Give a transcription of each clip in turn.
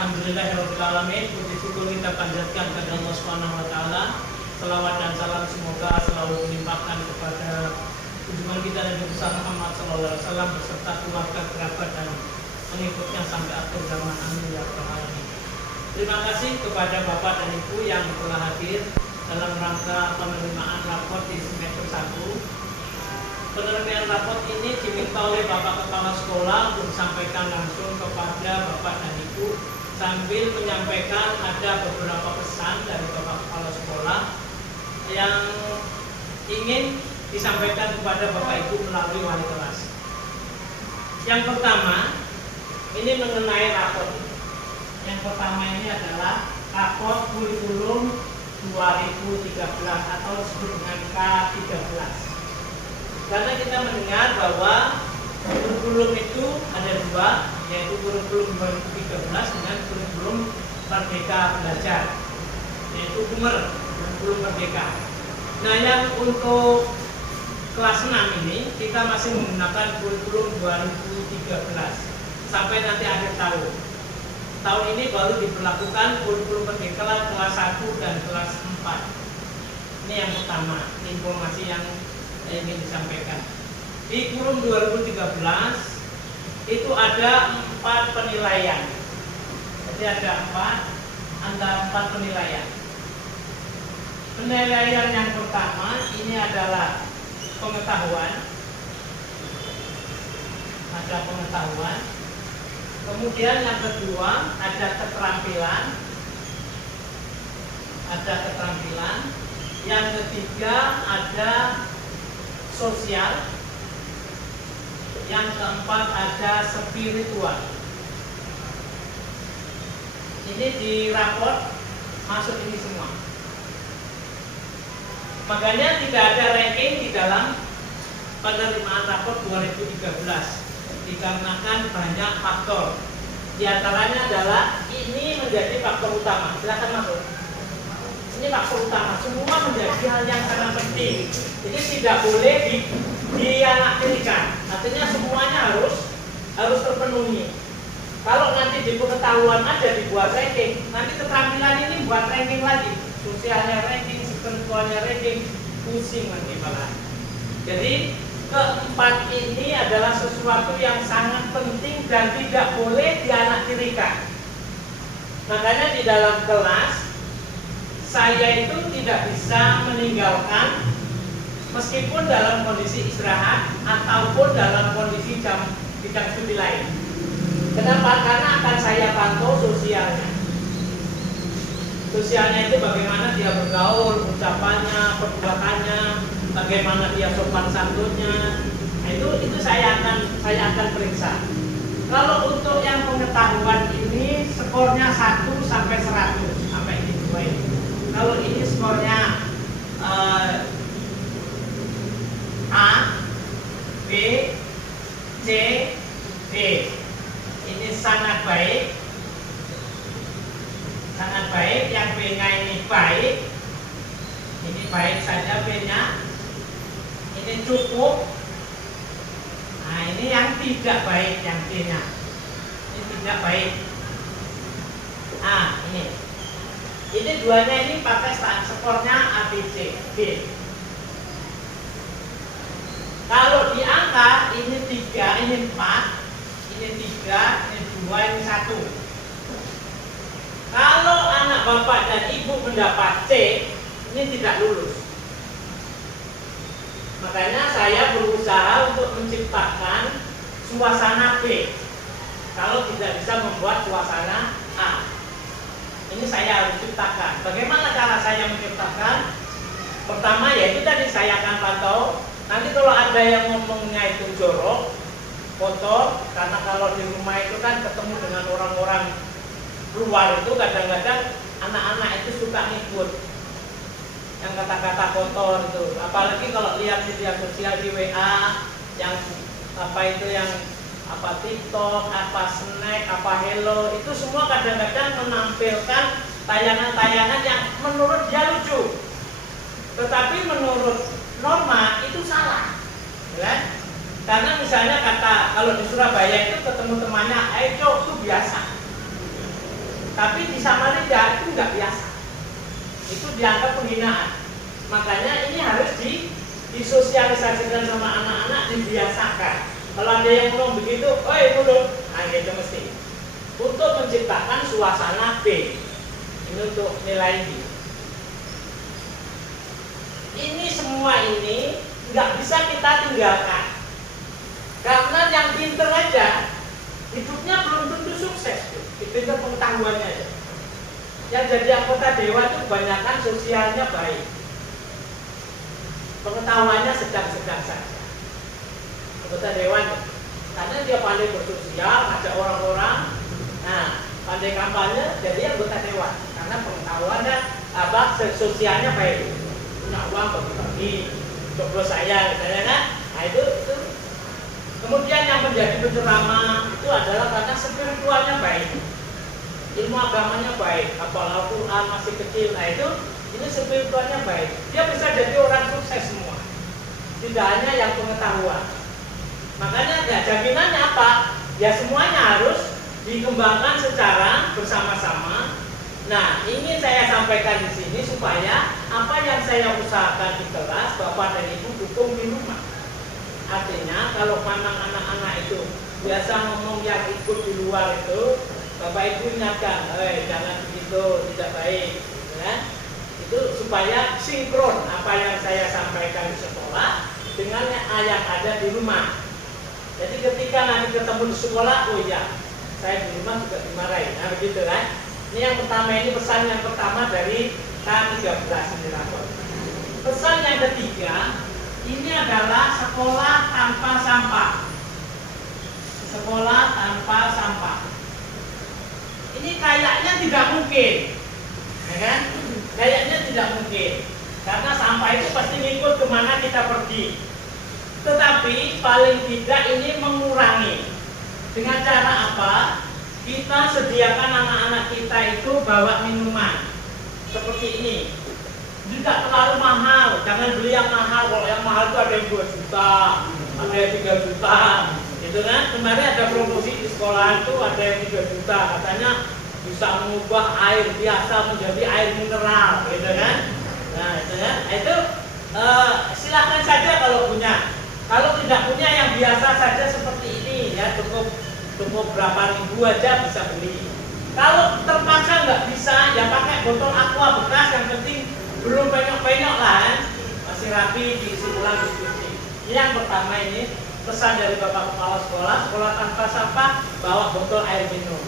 Alhamdulillahirobbilalamin. Puji syukur kita panjatkan kepada Allah Subhanahu Wa Taala. Selawat dan salam semoga selalu melimpahkan kepada junjungan kita Nabi besar Muhammad Sallallahu Alaihi Wasallam beserta keluarga, kerabat dan pengikutnya sampai akhir zaman. Amin ya rabbal alamin. Terima kasih kepada Bapak dan Ibu yang telah hadir dalam rangka penerimaan rapor di semester 1. Penerimaan rapor ini diminta oleh Bapak Kepala Sekolah untuk disampaikan langsung kepada Bapak dan Ibu sambil menyampaikan ada beberapa pesan dari Bapak Kepala Sekolah yang ingin disampaikan kepada Bapak Ibu melalui wali kelas. Yang pertama, ini mengenai rapor. Yang pertama ini adalah rapor kurikulum 2013 atau disebut dengan K13. Karena kita mendengar bahwa kurikulum itu ada dua, yaitu kurikulum 2013 dengan kurikulum Merdeka Belajar, yaitu KUMER, kurikulum Merdeka. Nah, yang untuk kelas 6 ini kita masih menggunakan kurikulum 2013 sampai nanti akhir tahun. Tahun ini baru diberlakukan kurikulum Merdeka kelas 1 dan kelas 4. Ini yang pertama, informasi yang ingin disampaikan. Di kurikulum 2013 itu ada 4 penilaian. Jadi ada 4 penilaian. Penilaian yang pertama ini adalah pengetahuan. Ada pengetahuan. Kemudian yang kedua ada keterampilan. Ada keterampilan. Yang ketiga ada sosial. Yang keempat ada spiritual. Ini di rapor masuk ini semua. Makanya tidak ada ranking di dalam penerimaan rapor 2013 dikarenakan banyak faktor. Di antaranya adalah ini menjadi faktor utama. Silakan masuk. Ini faktor utama. Semua menjadi hal yang sangat penting. Jadi tidak boleh dianaktirikan. Artinya semuanya harus terpenuhi. Kalau nanti di pengetahuan ada dibuat ranking, nanti keterampilan ini buat ranking lagi. Sosialnya ranking, spiritualnya ranking, pusing nanti malah. Jadi keempat ini adalah sesuatu yang sangat penting dan tidak boleh dianaktirikan. Makanya di dalam kelas saya itu tidak bisa meninggalkan meskipun dalam kondisi istirahat ataupun dalam kondisi bidang studi lain. Kenapa? Karena akan saya pantau sosialnya. Sosialnya itu bagaimana dia bergaul, ucapannya, perbuatannya, bagaimana dia sopan santunnya. Nah, itu saya akan periksa. Kalau untuk yang pengetahuan ini skornya 1 sampai 100 sampai di 2 ini. Kalau ini skornya A, B, C, D. Ini sangat baik. Sangat baik. Yang B-nya ini baik. Ini baik saja B-nya. Ini cukup. Nah, ini yang tidak baik, yang D-nya. Ini tidak baik. Nah, ini. Ini duanya ini pakai skornya A, B, C, D. Kalau di angka ini 3, ini 4, ini 3, ini 2, ini 1. Kalau anak bapak dan ibu mendapat C, ini tidak lulus. Makanya saya berusaha untuk menciptakan suasana B. Kalau tidak bisa membuat suasana A, ini saya harus ciptakan. Bagaimana cara saya menciptakan? Pertama yaitu tadi saya akan pantau. Nanti kalau ada yang ngomongnya itu jorok, kotor, karena kalau di rumah itu kan ketemu dengan orang-orang luar itu kadang-kadang anak-anak itu suka ngikut yang kata-kata kotor itu. Apalagi kalau lihat media sosial di WA, yang TikTok, snack, hello, itu semua kadang-kadang menampilkan tayangan-tayangan yang menurut dia lucu, tetapi menurut norma itu salah, ya? Karena misalnya kalau di Surabaya itu ketemu temannya, ayo itu biasa. Tapi di Samarinda itu nggak biasa. Itu dianggap penghinaan. Makanya ini harus disosialisasikan sama anak-anak, dibiasakan. Kalau ada yang ngomong begitu, oi mulut, nah gitu mesti. Untuk menciptakan suasana B. Ini untuk nilai B. Ini semua ini nggak bisa kita tinggalkan. Karena yang pinter aja, hidupnya belum tentu sukses. Pinter pengetahuannya aja. Yang jadi anggota dewan itu kebanyakan sosialnya baik, pengetahuannya sedang-sedang saja. Anggota dewan, karena dia pandai bersosial, ngajak orang-orang, nah pandai kampanye, jadi anggota dewan. Karena pengetahuannya sosialnya baik, punya uang bagi-bagi, coblos saya, misalnya kan. Nah itu. Kemudian yang menjadi penceramah itu adalah karena spiritualnya baik, ilmu agamanya baik, hafal Al-Quran masih kecil. Nah itu, ini spiritualnya baik. Dia bisa jadi orang sukses semua. Tidak hanya yang pengetahuan. Makanya ya, jaminannya apa? Ya semuanya harus dikembangkan secara bersama-sama. Nah, ingin saya sampaikan di sini supaya apa yang saya usahakan di kelas, Bapak dan Ibu dukung di rumah. Artinya kalau memang anak-anak itu biasa ngomong yang ikut di luar itu, Bapak Ibu ingatkan, jangan begitu, tidak baik, ya. Itu supaya sinkron apa yang saya sampaikan di sekolah dengan yang ada di rumah. Jadi ketika nanti ketemu di sekolah, oh iya, saya di rumah juga dimarahin. Nah begitu kan. Ini yang pertama, ini pesan yang pertama dari K13 ini rapor. Pesan yang ketiga, ini adalah sekolah tanpa sampah. Sekolah tanpa sampah. Ini kayaknya tidak mungkin, ya kan? Kayaknya tidak mungkin, karena sampah itu pasti ngikut kemana kita pergi. Tetapi paling tidak ini mengurangi. Dengan cara apa? Kita sediakan anak-anak kita itu bawa minuman seperti ini. Tidak terlalu mahal, jangan beli yang mahal. Kalau yang mahal itu ada yang 2 juta, ada yang 3 juta, gitu kan. Kemarin ada promosi di sekolah itu ada yang 3 juta, katanya bisa mengubah air biasa menjadi air mineral, gitu kan. Nah itu kan, itu silahkan saja kalau punya. Kalau tidak punya yang biasa saja seperti ini, ya cukup berapa ribu aja bisa beli. Kalau terpaksa nggak bisa, ya pakai botol aqua bekas, yang penting belum penyok-penyok lah kan, masih rapi, diisi ulang, diskusi. Ini yang pertama, ini pesan dari Bapak Kepala Sekolah, sekolah tanpa sampah, bawa botol air minum.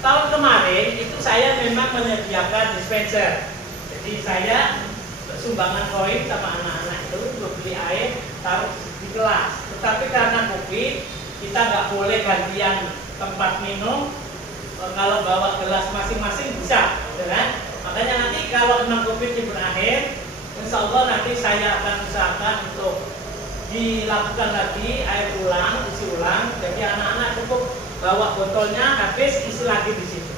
Tahun kemarin itu saya memang menyediakan dispenser. Jadi saya sumbangan koin sama anak-anak itu untuk beli air, taruh di kelas. Tetapi karena Covid, kita nggak boleh gantian tempat minum. Kalau bawa gelas masing-masing bisa, kan? Makanya nanti kalau Covid ini berakhir, insya Allah nanti saya akan usahakan untuk dilakukan lagi air ulang, isi ulang. Jadi anak-anak cukup bawa botolnya, habis isi lagi di situ.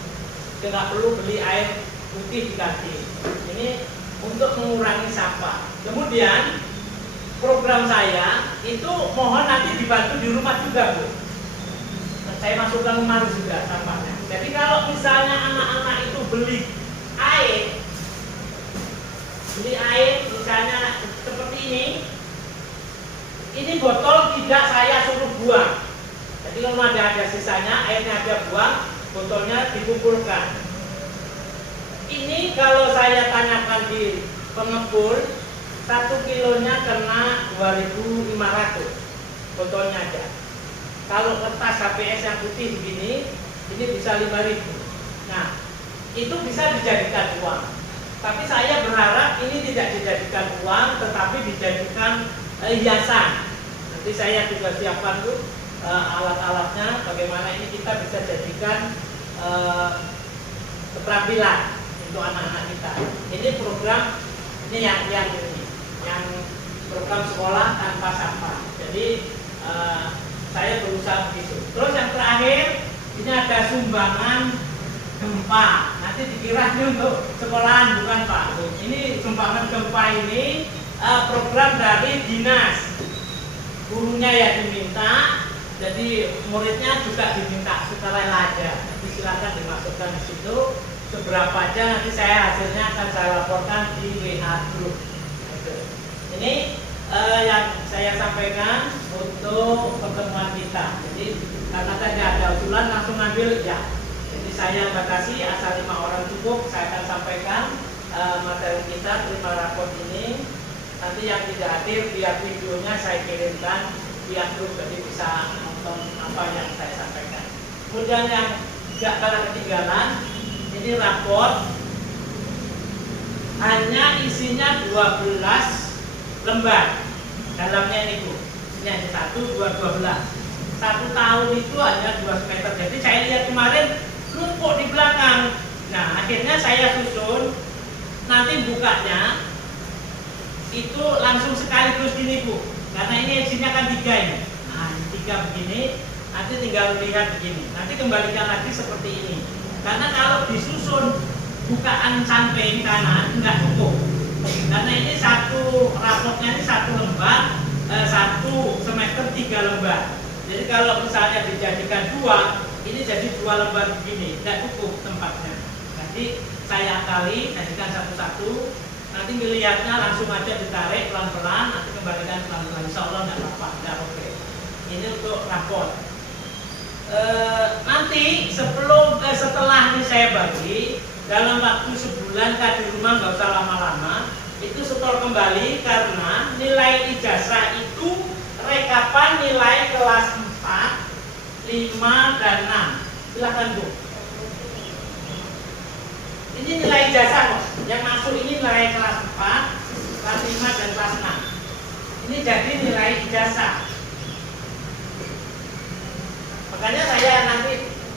Tidak perlu beli air putih di kantin. Ini untuk mengurangi sampah. Kemudian program saya itu mohon nanti dibantu di rumah juga, Bu. Saya masukkan lemari juga sampahnya. Jadi kalau misalnya anak-anak itu beli air misalnya seperti ini botol tidak saya suruh buang. Jadi kalau ada sisanya, airnya ada buang, botolnya dikumpulkan. Ini kalau saya tanyakan di pengepul, 1 kilonya kena 2.500 botolnya aja. Kalau kertas HPS yang putih begini, ini bisa 5.000. Nah, itu bisa dijadikan uang. Tapi saya berharap ini tidak dijadikan uang, tetapi dijadikan hiasan. Nanti saya juga siapkan tuh alat-alatnya, bagaimana ini kita bisa jadikan keterampilan untuk anak-anak kita. Ini program ini yang program sekolah tanpa sampah. Jadi saya berusaha begitu. Terus yang terakhir, ini ada sumbangan gempa. Nanti dikira ini untuk sekolahan, bukan Pak. Ini sumbangan gempa ini program dari dinas. Gurunya ya diminta, Jadi muridnya juga diminta sukarela aja. Nanti silakan dimasukkan di situ. Seberapa aja nanti saya hasilnya akan saya laporkan di WA group. Ini yang saya sampaikan untuk pertemuan kita. Jadi karena tadi ada usulan langsung ambil ya. Jadi saya batasi asal 5 orang cukup. Saya akan sampaikan materi kita, terima raport ini. Nanti yang tidak hadir biar videonya saya kirimkan biar grup jadi bisa nonton apa yang saya sampaikan. Kemudian yang tidak kalah ketinggalan, ini raport hanya isinya 12 lembar. Dalamnya ini Bu, ini hanya 1, 2, 12. 1 tahun itu hanya 2 semester. Jadi saya lihat kemarin numpuk di belakang. Nah akhirnya saya susun, nanti bukanya itu langsung sekaligus gini Bu, karena ini isinya kan 3 ini. Nah 3 begini, nanti tinggal lihat begini. Nanti kembalikan lagi seperti ini. Karena kalau disusun bukaan samping kanan enggak cukup. Karena ini satu raportnya ini 1 lembar, 1 semester 3 lembar. Jadi kalau misalnya dijadikan 2, ini jadi 2 lembar begini, enggak cukup tempatnya. Nanti saya akali, jadikan satu-satu. Nanti melihatnya langsung aja ditarik pelan-pelan, nanti kembalikan pelan-pelan. Insya Allah tidak apa-apa, tidak oke. Ini untuk raport. Nanti setelah ini saya bagi dalam waktu sebulan di rumah nggak usah lama-lama, itu setor kembali karena nilai ijazah itu rekapan nilai kelas 4, 5, dan 6. Silahkan Bu. Ini nilai ijazah kok. Yang masuk ini nilai kelas 4, kelas 5, dan kelas 6. Ini jadi nilai ijazah. Makanya saya nanti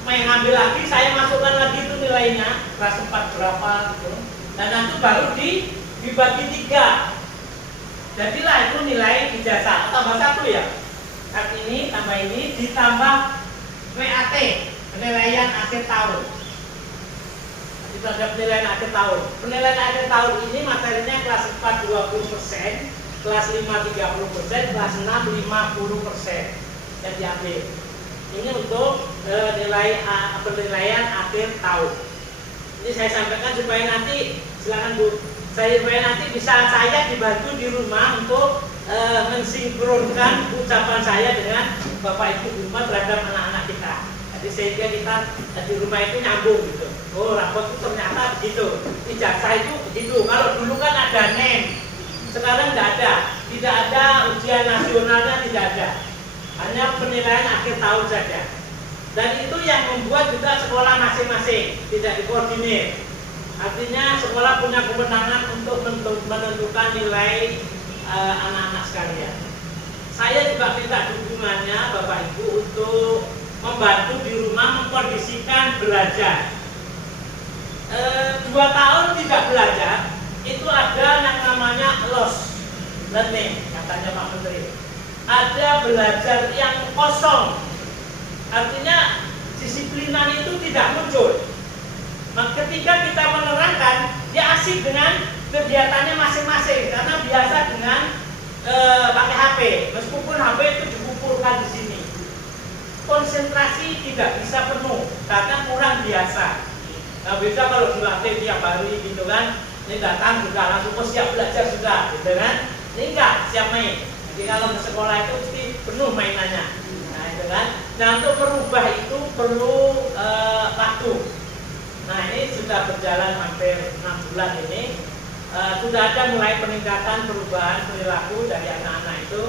mengambil lagi, saya masukkan lagi itu nilainya kelas 4 berapa gitu. Dan nanti baru dibagi 3. Jadilah itu nilai ijazah. Tambah 1 ya. Saat ini tambah ini ditambah WAT, penilaian akhir tahun. Itu ada penilaian akhir tahun. Penilaian akhir tahun ini materinya kelas 4 20%, kelas 5 30%, kelas 6 50% yang diambil. Ini untuk penilaian akhir tahun. Ini saya sampaikan supaya nanti silakan Bu, supaya nanti bisa saya dibantu di rumah untuk mensinkronkan ucapan saya dengan Bapak Ibu di rumah terhadap anak-anak kita. Jadi sehingga kita di rumah itu nyambung gitu. Oh raport itu ternyata begitu, ijazah itu begitu. Kalau dulu kan ada NEM, sekarang tidak ada. Tidak ada ujian nasionalnya, tidak ada. Hanya penilaian akhir tahun saja. Dan itu yang membuat juga sekolah masing-masing tidak dikoordinir. Artinya sekolah punya kewenangan untuk menentukan nilai anak-anak sekalian. Saya juga minta dukungannya Bapak Ibu untuk membantu di rumah mengkondisikan belajar. 2 tahun tidak belajar itu ada yang namanya loss learning, katanya Pak Menteri. Ada belajar yang kosong, artinya disiplinan itu tidak muncul. Ketika kita menerangkan, dia asik dengan kegiatannya masing-masing karena biasa dengan pakai HP, meskipun HP itu dikumpulkan di sini. Konsentrasi tidak bisa penuh karena kurang biasa. Nah beda kalau dilatih tiap hari gitu kan, ini datang juga langsung siap belajar sudah, gitu kan? Ini enggak siap main. Jadi kalau ke sekolah itu mesti penuh mainannya. Nah itu kan. Nah untuk merubah itu perlu waktu. Nah ini sudah berjalan hampir 6 bulan ini. Sudah ada mulai peningkatan perubahan perilaku dari anak-anak itu.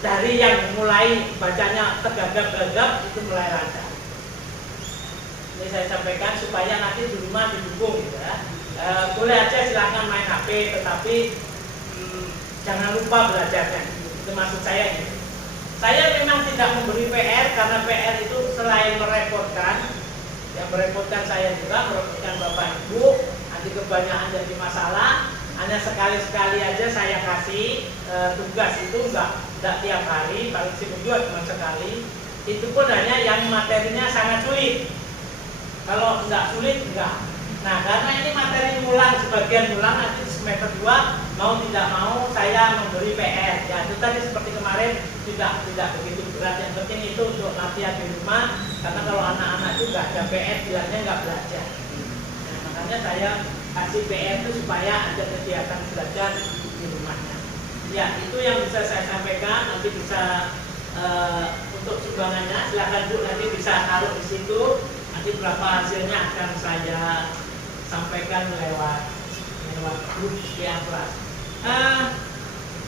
Dari yang mulai bacanya tegagap-gagap itu mulai lancar. Ini saya sampaikan supaya nanti di rumah didukung gitu ya. Boleh aja silahkan main HP, tetapi jangan lupa belajarnya. Itu maksud saya gitu. Saya memang tidak memberi PR karena PR itu selain merepotkan, yang merepotkan saya juga, merepotkan Bapak Ibu, nanti kebanyakan jadi masalah. Hanya sekali-sekali aja saya kasih tugas itu enggak tiap hari, paling seminggu cuma sekali. Itu pun hanya yang materinya sangat sulit. Kalau enggak sulit enggak. Nah, karena ini materi ulang, sebagian ulang, nanti di semester 2 mau tidak mau saya memberi PR. Ya, itu tadi seperti kemarin tidak begitu berat. Yang penting itu untuk latihan di rumah, karena kalau anak-anak itu nggak ada PR, bilangnya nggak belajar. Nah, makanya saya kasih PR itu supaya ada kegiatan belajar di rumahnya. Ya, itu yang bisa saya sampaikan. Nanti bisa untuk sumbangannya, silakan Bu, nanti bisa taruh di situ. Nanti berapa hasilnya akan saya sampaikan lewat grup di kelas.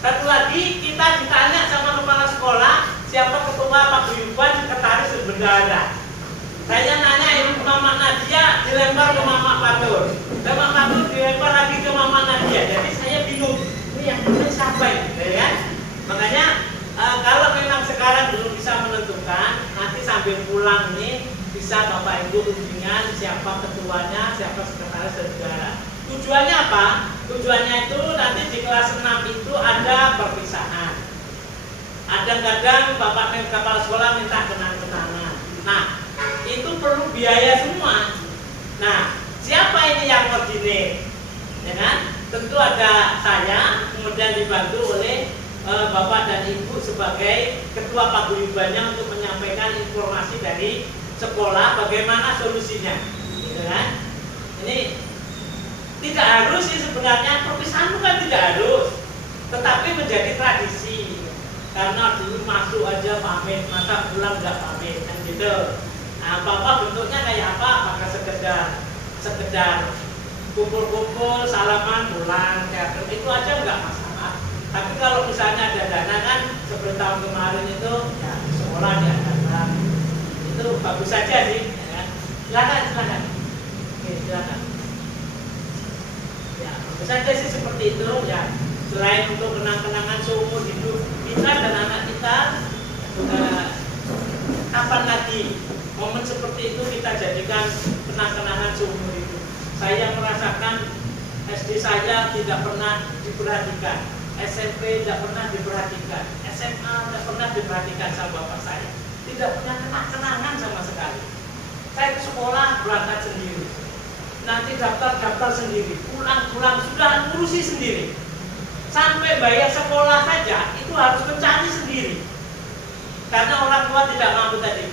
Satu lagi, kita ditanya sama kepala sekolah siapa ketua paguyuban, sekretaris, dan bendahara. Saya nanya Ibu Mama Nadia, dilempar ke Mama Fatur, dan Mama Fatur dilempar lagi ke Mama Nadia. Jadi saya bingung, ini yang benar siapa ini, ya kan? Makanya kalau memang sekarang belum bisa menentukan, nanti sambil pulang nih bisa Bapak Ibu unjungan siapa ketuanya, siapa sekretaris, dan bendahara. Tujuannya apa? Tujuannya itu nanti di kelas 6 itu ada perpisahan. Kadang-kadang Bapak kepala sekolah minta kenang-kenangan. Nah, itu perlu biaya semua. Nah, siapa ini yang koordinir? Ya kan? Tentu ada saya, kemudian dibantu oleh Bapak dan Ibu sebagai ketua paguyubannya untuk menyampaikan informasi dari sekolah bagaimana solusinya. Ya kan? Ini tidak harus sih sebenarnya, perpisahan bukan tidak harus, tetapi menjadi tradisi. Karena dulu masuk aja pamit, masa pulang nggak pamit, kan gitu. Nah, apa bentuknya kayak apa? Maka sekedar kumpul-kumpul, salaman, pulang, teater itu aja nggak masalah. Tapi kalau misalnya ada dana kan, seperti tahun kemarin itu ya sekolah diadakan, itu bagus saja sih. Ya. Silakan. Oke, silakan. Ya, bagus saja sih seperti itu ya. Selain untuk kenang-kenangan seumur hidup kita dan anak kita, kapan lagi momen seperti itu kita jadikan kenang-kenangan seumur hidup. Saya merasakan SD saya tidak pernah diperhatikan, SMP tidak pernah diperhatikan, SMA tidak pernah diperhatikan sama bapak saya. Tidak punya kenang-kenangan sama sekali. Saya ke sekolah berangkat sendiri, nanti daftar sendiri, pulang sudah ngurusi sendiri. Sampai bayar sekolah saja itu harus mencari sendiri karena orang tua tidak mampu tadi.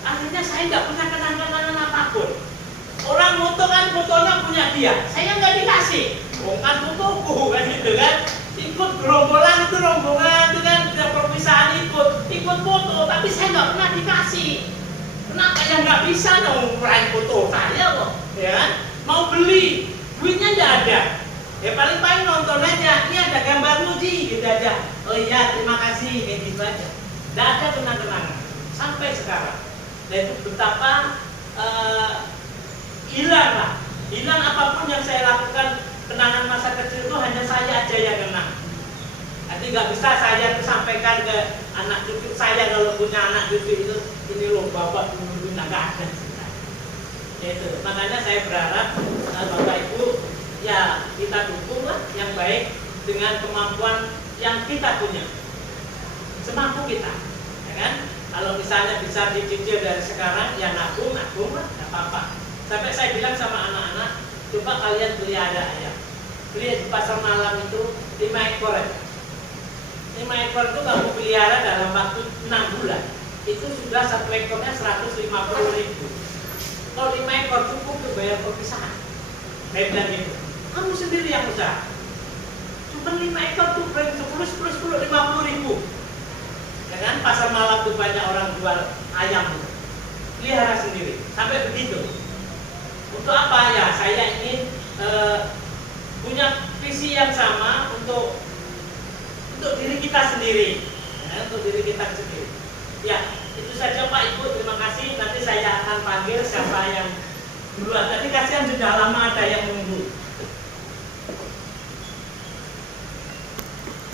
Akhirnya saya tidak punya kenang-kenangan apapun. Orang foto kan fotonya punya dia, saya nggak dikasih. Kan fotoku kan gitu kan. Ikut gerombolan itu rombongan itu kan tidak perpisahan ikut foto, tapi saya nggak pernah dikasih. Kenapa ya nggak bisa dong ngurain foto saya kok, ya kan? Mau beli duitnya nggak ada. Ya paling nonton aja, ini ada gambar Ji, gitu aja. Oh iya, terima kasih, kayak gitu aja. Tidak ada kenang-kenangan sampai sekarang. Dan itu betapa hilang apapun yang saya lakukan, kenangan masa kecil itu hanya saya aja yang kenang. Nanti nggak bisa saya sampaikan ke anak cucu saya kalau punya anak cucu itu, ini loh bapak dulu nggak ada. Itu makanya saya berharap Bapak Ibu ya kita dukunglah yang baik dengan kemampuan yang kita punya, semampu kita, ya kan? Kalau misalnya bisa dicicil dari sekarang, ya nabung lah, nggak apa-apa. Sampai saya bilang sama anak-anak, coba kalian pelihara ayam, beli di pasar malam itu 5 ekor aja. 5 ekor itu kamu pelihara dalam waktu 6 bulan, itu sudah 1 ekornya 150.000. Kalau 5 ekor cukup tuh bayar perpisahan, saya bilang gitu. Kamu sendiri yang usaha. Cuma 5 ekor tuh 10, 50.000. Ya kan? Pasar malam tuh banyak orang jual ayam. Pelihara sendiri. Sampai begitu. Untuk apa ya? Saya ingin punya visi yang sama untuk diri kita sendiri. Ya, untuk diri kita sendiri. Ya, itu saja Pak Ibu. Terima kasih. Nanti saya akan panggil siapa yang duluan. Tadi kasihan sudah lama ada yang menunggu.